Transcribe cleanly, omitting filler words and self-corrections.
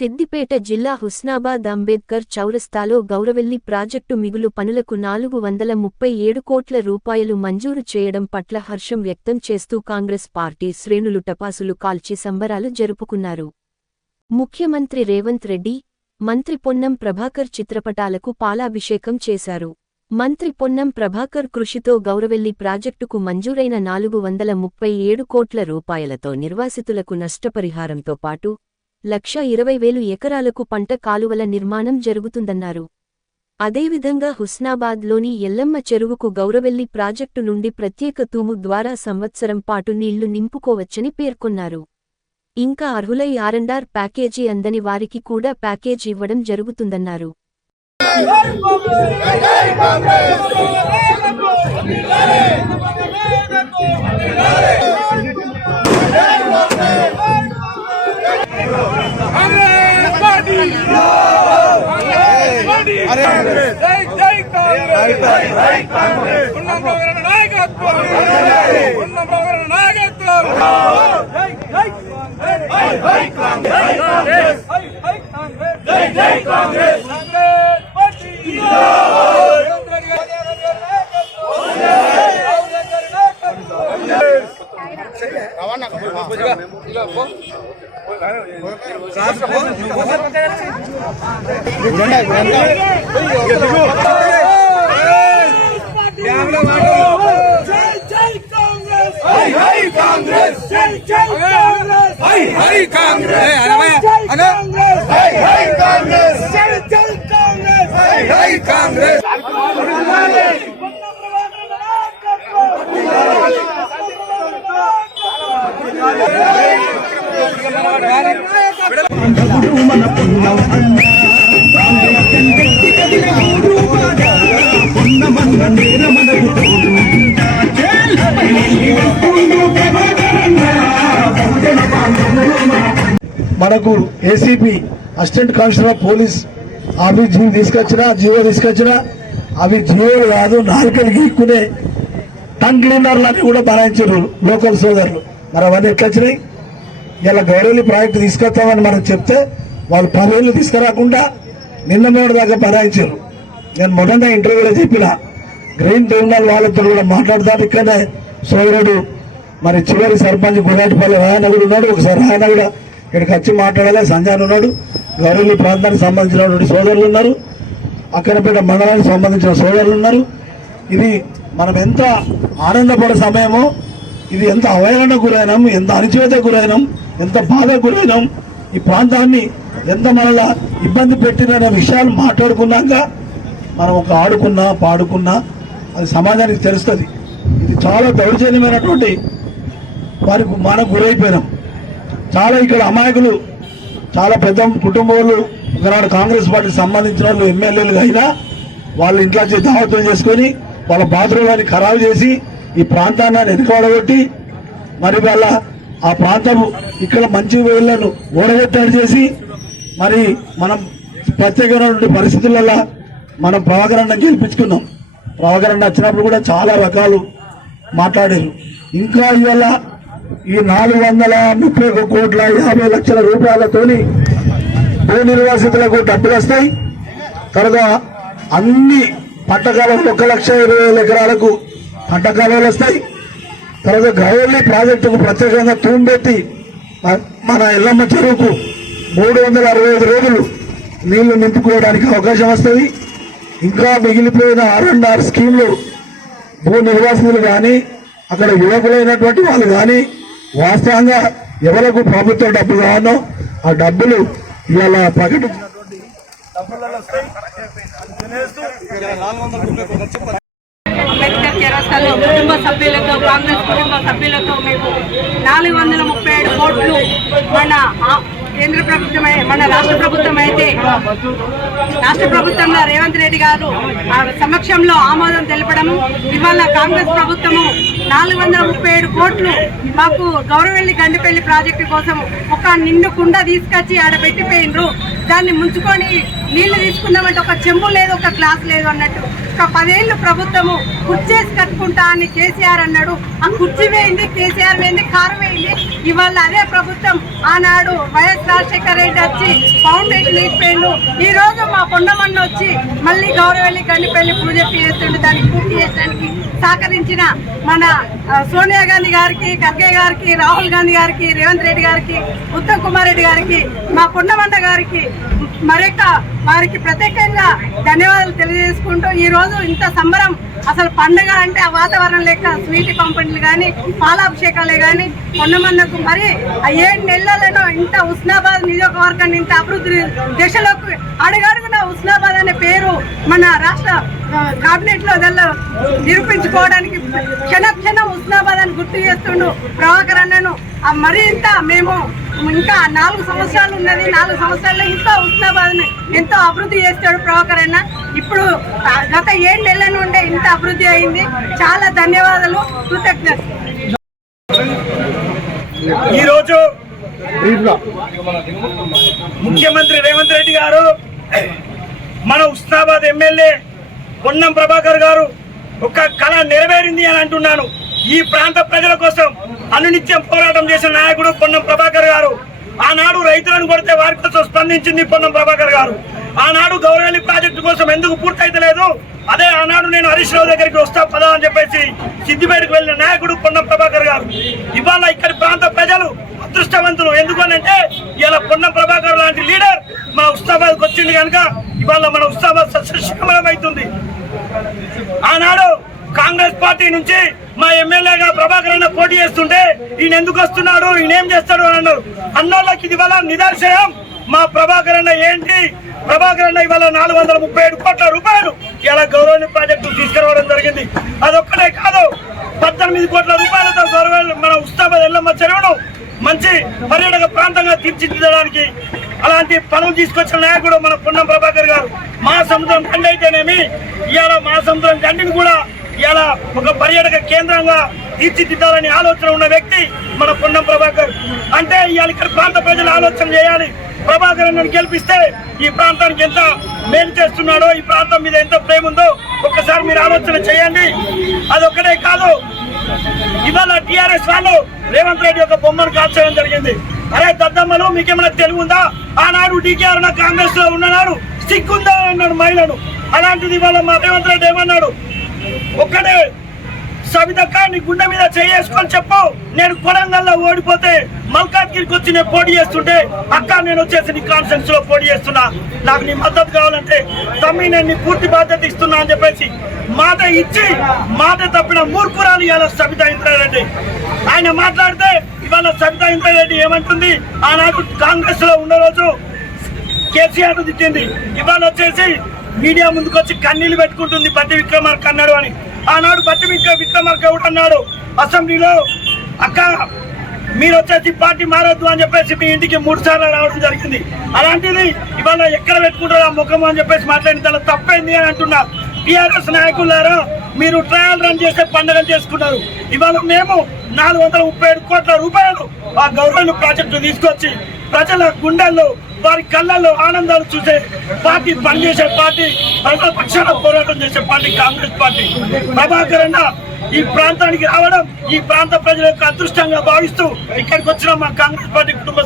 సిద్దిపేట జిల్లా హుస్నాబాద్ అంబేద్కర్ చౌరస్తాలో గౌరవెల్లి ప్రాజెక్టు మిగులు పనులకు 437 కోట్ల రూపాయలు మంజూరు చేయడం పట్ల హర్షం వ్యక్తం చేస్తూ కాంగ్రెస్ పార్టీ శ్రేణులు టపాసులు కాల్చి సంబరాలు జరుపుకున్నారు. ముఖ్యమంత్రి రేవంత్ రెడ్డి, మంత్రి పొన్నం ప్రభాకర్ చిత్రపటాలకు పాలాభిషేకం చేశారు. మంత్రి పొన్నం ప్రభాకర్ కృషితో గౌరవెల్లి ప్రాజెక్టుకు మంజూరైన 437 కోట్ల రూపాయలతో నిర్వాసితులకు నష్టపరిహారంతో పాటు 1,20,000 ఎకరాలకు పంట కాలువల నిర్మాణం జరుగుతుందన్నారు. అదేవిధంగా హుస్నాబాద్లోని ఎల్లమ్మ చెరువుకు గౌరవెల్లి ప్రాజెక్టు నుండి ప్రత్యేక తూము ద్వారా సంవత్సరం పాటు నీళ్లు నింపుకోవచ్చని పేర్కొన్నారు. ఇంకా అర్హులై ఆర్ఎండ్ఆర్ ప్యాకేజీ అందని వారికి కూడా ప్యాకేజ్ ఇవ్వడం జరుగుతుందన్నారు. మనకు ACP assistant commissioner of police office GO తీసుకొచ్చినా అవి జీవోలు కాదు, నాలుకలు గీక్కునే టంగ్ క్లీనర్లని కూడా బనాయించారు లోకల్ సోదరులు. మరి అవన్నీ ఎట్లా వచ్చినాయి? ఇలా గౌరవల్లి ప్రాజెక్టు తీసుకొస్తామని మనం చెప్తే వాళ్ళు 10 ఏళ్ళు తీసుకురాకుండా నిన్న మేడ దాకా బనాయించారు. నేను మొన్న ఇంటర్వ్యూలో చెప్పిన గ్రీన్ ట్రిబ్యునల్ వాళ్ళతో కూడా మాట్లాడతాను. ఇక్కడనే సోదరుడు మరి చివరి సర్పంచ్ గురాటిపల్లి ఆయన కూడా ఉన్నాడు. ఒకసారి ఆయన కూడా ఇక్కడికి వచ్చి మాట్లాడాలి. సంజయ్ ఉన్నాడు, గౌరవల్లి ప్రాంతానికి సంబంధించినటువంటి సోదరులు ఉన్నారు, అక్కనపేట మండలానికి సంబంధించిన సోదరులు ఉన్నారు. ఇది మనం ఎంత ఆనందపడే సమయమో, ఇది ఎంత అవహేళన గురైనాం, ఎంత అణచివేత గురైనాం, ఎంత బాధ గురైనాం, ఈ ప్రాంతాన్ని ఎంత మనలా ఇబ్బంది పెట్టిన విషయాలు మాట్లాడుకున్నాక మనం ఒక ఆడుకున్నా పాడుకున్నా అది సమాజానికి తెలుస్తుంది. ఇది చాలా దౌర్జన్యమైనటువంటి వారికి మనకు గురైపోయినాం. చాలా ఇక్కడ అమాయకులు, చాలా పెద్ద కుటుంబాలు, ఒకనాడు కాంగ్రెస్ పార్టీకి సంబంధించిన వాళ్ళు ఎమ్మెల్యేలు అయినా వాళ్ళ ఇంట్లో దావత్వం చేసుకొని వాళ్ళ బాత్రూంలని ఖరాబు చేసి ఈ ప్రాంతాన్ని వెనుకబడగొట్టి మరి వాళ్ళ ఆ ప్రాంతం ఇక్కడ మంచి వేళ్లను ఓడగొట్టాడు చేసి మరి మనం ప్రత్యేకమైనటువంటి పరిస్థితులలో మనం ప్రభాకరన్న గెలిపించుకున్నాం. ప్రభాకరన్న వచ్చినప్పుడు కూడా చాలా రకాలు మాట్లాడారు. ఇంకా ఇవాళ ఈ 431 కోట్ల 50 లక్షల రూపాయలతోని భూ నిర్వాసితులకు డబ్బులు వస్తాయి. తర్వాత అన్ని పంటకాలంలో 1,20,000 ఎకరాలకు పంటకాలాలు వస్తాయి. తర్వాత గౌరవల్లి ప్రాజెక్టుకు ప్రత్యేకంగా తూము పెట్టి మన ఎల్లమ్మ చెరువుకు 365 రోజులు నీళ్లు నింపుకోవడానికి అవకాశం వస్తుంది. ఇంకా మిగిలిపోయిన ఆర్ఎండ్ఆర్ స్కీమ్లు భూ నిర్వాసితులు కానీ అక్కడ యువకులైనటువంటి వాళ్ళు కానీ వాస్తవంగా ఎవరికి ప్రభుత్వ డబ్బులు కావాలో ఆ డబ్బులు ఇవాళ ప్రకటించినటువంటి డబ్బులలో వస్తాయి. అంబేద్కర్ చౌరస్తాలో కుటుంబ సభ్యులతో, కాంగ్రెస్ కుటుంబ సభ్యులతో మేము 437 కోట్లు మన కేంద్ర ప్రభుత్వమే, మన రాష్ట్ర ప్రభుత్వం అయితే రాష్ట్ర ప్రభుత్వంలో రేవంత్ రెడ్డి గారు సమక్షంలో ఆమోదం తెలపడము, ఇవాళ కాంగ్రెస్ ప్రభుత్వము 437 కోట్లు మాకు గౌరవెల్లి గండిపల్లి ప్రాజెక్టు కోసం ఒక నిండు కుండ తీసుకొచ్చి ఆడ పెట్టిపోయినరు. దాన్ని ముంచుకొని నీళ్లు తీసుకుందామంటే ఒక చెంబు లేదు, ఒక గ్లాస్ లేదు అన్నట్టు. ఒక 10 ఏళ్ళు ప్రభుత్వము కుర్చేసి కట్టుకుంటా అని కేసీఆర్ అన్నాడు. ఆ కుర్చీ వేయింది, కేసీఆర్ వేయింది, కారు వేయింది. ఇవాళ అదే ప్రభుత్వం ఆనాడు వైఎస్ రాజశేఖర రెడ్డి వచ్చి ఫౌండేషన్ వేసిపోయిండు. ఈ రోజు మా కొండమన్న వచ్చి మళ్ళీ గౌరవెల్లి గండిపల్లి ప్రాజెక్టు చేస్తుండే దానికి పూర్తి చేయడానికి సహకరించిన మన సోనియా గాంధీ గారికి, ఖర్గే గారికి, రాహుల్ గాంధీ గారికి, రేవంత్ రెడ్డి గారికి, ఉత్తమ్ కుమార్ రెడ్డి గారికి, మా కొండమండ గారికి మరొక వారికి ప్రత్యేకంగా ధన్యవాదాలు తెలియజేసుకుంటూ ఈ రోజు ఇంత సంబరం, అసలు పండుగ అంటే ఆ వాతావరణం లేక స్వీట్ పంపిణీలు కానీ పాలాభిషేకాలే కానీ కొండమన్నకు మరి ఆ 7 నెలలలో ఇంత ఉస్నాబాద్ నియోజకవర్గాన్ని ఇంత అభివృద్ధి దశలోకి అడుగడుగున ఉస్నాబాద్ అనే పేరు మన రాష్ట్ర కేబినెట్ లో నిరూపించుకోవడానికి క్షణక్షణం ఉస్నాబాద్ అని గుర్తు చేస్తుండు ప్రభాకర్ అన్నను. మరింత మేము ఇంకా 4 సంవత్సరాలు ఉన్నది, 4 సంవత్సరాల్లో ఇంకా ఉస్నాబాద్ ఎంతో అభివృద్ధి చేస్తాడు ప్రభాకర్ అన్న. ఇప్పుడు గత 7 నెలల నుండే ఇంత అభివృద్ధి అయింది. చాలా ధన్యవాదాలు, కృతజ్ఞతలు. ఈరోజు ముఖ్యమంత్రి రేవంత్ రెడ్డి గారు మన ఉస్నాబాద్ ఎమ్మెల్యే పొన్నం ప్రభాకర్ గారు ఒక కళ నెరవేరింది అని అంటున్నాను. ఈ ప్రాంత ప్రజల కోసం అనునిత్యం పోరాటం చేసిన నాయకుడు పొన్నం ప్రభాకర్ గారు. ఆనాడు రైతులను కొడితే వారి కోసం స్పందించింది పొన్నం ప్రభాకర్ గారు. ఆనాడు గౌరవెల్లి ప్రాజెక్టు కోసం ఎందుకు పూర్తయితలేదు, అదే ఆనాడు నేను హరీష్ రావు దగ్గరికి వస్తా పదా అని చెప్పేసి సిద్దిపేటకు వెళ్ళిన నాయకుడు పొన్నం ప్రభాకర్ గారు. ఇవాళ ఇక్కడి ప్రాంత ప్రజలు అదృష్టవంతులు. ఎందుకనంటే ఇవాళ పొన్నం ప్రభాకర్ లాంటి లీడర్ మన ఉస్నాబాద్కి వచ్చింది కనుక ఇవాళ మన ఉస్నాబాద్ సస్యశ్యామలం అవుతుంది. ఆనాడు కాంగ్రెస్ పార్టీ నుంచి మా ఎమ్మెల్యేగా ప్రభాకర్ అన్న పోటీ చేస్తుంటే ఈయన ఎందుకు వస్తున్నాడు, ఈయన ఏం చేస్తాడు అని అన్నారు. అన్నోళ్ళకి ఇది వల్ల నిదర్శనం మా ప్రభాకర్ అన్న ఏంటి. ప్రభాకర్ అన్న ఇవాళ 437 కోట్ల రూపాయలు ఇలా గౌరవ ప్రాజెక్టు తీసుకురావడం జరిగింది. అదొక్కటే కాదు, 18 కోట్ల రూపాయలతో గౌరవ మన ఉస్నాబాద్ ఎల్లమ్మ చెరువును మంచి పర్యాటక ప్రాంతంగా తీర్చిదిద్దడానికి అలాంటి పనులు తీసుకొచ్చిన నాయకుడు మన పొన్నం ప్రభాకర్ గారు. మా సముద్రం గండి అయితేనేమి ఇవాళ మా సముద్రం గండిని కూడా ఇలా ఒక పర్యాటక కేంద్రంగా తీర్చిదిద్దాలని ఆలోచన ఉన్న వ్యక్తి మన పొన్నం ప్రభాకర్. అంటే ఇవాళ ఇక్కడ ప్రాంత ప్రజలు ఆలోచన చేయాలి, ప్రభాకర్ అన్నను గెలిపిస్తే ఈ ప్రాంతానికి ఎంత మేలు చేస్తున్నాడో, ఈ ప్రాంతం మీద ఎంత ప్రేమ ఉందో ఒక్కసారి మీరు ఆలోచన చేయండి. అదొక్కటే కాదు, ఇవాళ టీఆర్ఎస్ వాళ్ళు రేవంత్ రెడ్డి యొక్క బొమ్మను కాల్చడం జరిగింది. అరే దద్దమ్మలు మీకేమైనా తెలివి ఉందా, ఆనాడు డీకేఆర్ కాంగ్రెస్ లో ఉన్ననాడు సిగ్గుందా అన్నాడు మహిళను. అలాంటిది ఇవాళ మా రేవంత్ రెడ్డి ఏమన్నాడు, ఒక్కడే సవితక్క నీ గుండె మీద చేసుకొని చెప్పు, నేను కొడంగల్లో ఓడిపోతే మల్కాజ్గిరికి వచ్చి నేను పోటీ చేస్తుంటే అక్క నేను వచ్చేసి నీ కాన్ఫరెన్స్ లో పోటీ చేస్తున్నా, నాకు నీ మద్దతు కావాలంటే తమ్మి నేను నీ పూర్తి బాధ్యత ఇస్తున్నా అని చెప్పేసి మాట ఇచ్చి మాట తప్పిన మూర్ఖురాలు ఇవాళ సబితా ఇంద్రారెడ్డి. ఆయన మాట్లాడితే ఇవాళ సబితా ఇంద్రారెడ్డి ఏమంటుంది, ఆనాడు కాంగ్రెస్ లో ఉన్న రోజు కేసీఆర్ తిట్టింది, ఇవాళ వచ్చేసి మీడియా ముందుకు వచ్చి కన్నీళ్లు పెట్టుకుంటుంది బట్టి విక్రమార్క అన్నాడు అని. ఆనాడు బట్టి విక్రమార్క కూడా అన్నాడు అసెంబ్లీలో, అక్క మీరు వచ్చేసి పార్టీ మారొద్దు అని చెప్పేసి మీ ఇంటికి 3 సార్లు రావడం జరిగింది. అలాంటిది ఇవాళ ఎక్కడ పెట్టుకుంటారు ఆ ముఖం అని చెప్పేసి మాట్లాడిన తల తప్పైంది అని అంటున్నా. టీఆర్ఎస్ నాయకులారా మీరు ట్రయల్ రన్ చేసే పండుగలు చేసుకున్నారు. ఇవాళ మేము 437 కోట్ల రూపాయలు ఆ గౌరవ ప్రాజెక్టు తీసుకొచ్చి ప్రజల గుండెల్లో వారి కళ్ళల్లో ఆనందాలు చూసే పార్టీ, పనిచేసే పార్టీ, ప్రజల పక్షాన పోరాటం చేసే పార్టీ కాంగ్రెస్ పార్టీ. ప్రభాకర్ అన్న ఈ ప్రాంతానికి రావడం ఈ ప్రాంత ప్రజల యొక్క అదృష్టంగా భావిస్తూ ఇక్కడికి వచ్చిన మా కాంగ్రెస్ పార్టీ కుటుంబ